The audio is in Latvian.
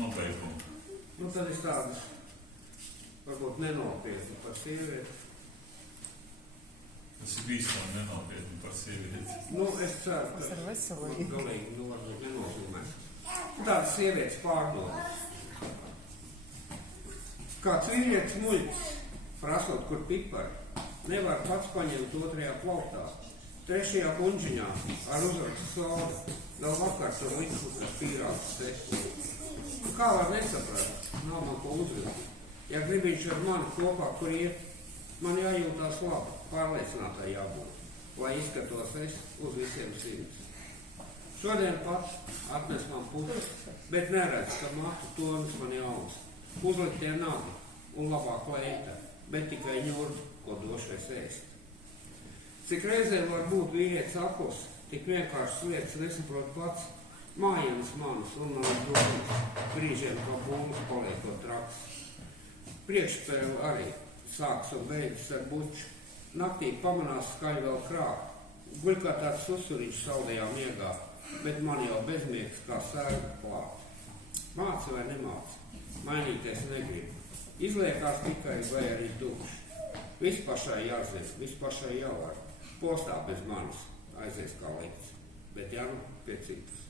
nobeigumu. Nu, tad es tādu varbūt nenopietnu par sievieti. Tas ir bīstami nenopietni par sievieti. Nu, es ceru, ka Tas ir veselīgi. galīgi, nu, varbūt nenozīmēs. Tādas sievietes pārdomas. Kāds vīrietis muļķis, prasot, kur pipari, nevar pats paņemt otrajā plauktā, trešajā kuņģiņā ar uzrakstu soda, vēl vakar to liku ar pīrāgu seku. Kā var nesaprast? Nav man ko uzvilkt. Ja grib viņš ar mani kopā, kur iet, man jājūtās labi, pārliecinātā jābūt, lai izskatos es uz visiem 100. Šodien pats atnes man puses, bet neredz, ka matu tonis man jauns. Uzliktie nagi un labāk leita, bet tikai ņurdu, ko došais ēst. Cik reizē var būt vīrietis akls, tik vienkāršas lietas nesaprot pats, mājienas manas un manas domas, brīžiem kā būmas paliekot traks. Priekšspēle arī sāks un beidzas ar buču. Naktī pamanās skaļi vēl krāk, guļ kā tāds susurīšs saldajā miegā, bet man jau bezmiegs kā sērga klāt. Māca vai nemāca? Mainīties negrib. Izliekās tikai vai arī tukši. Viss pašai jāzina, viss pašai jāvar. Postā bez manis aizies kā likts, bet jā, nu pie citas.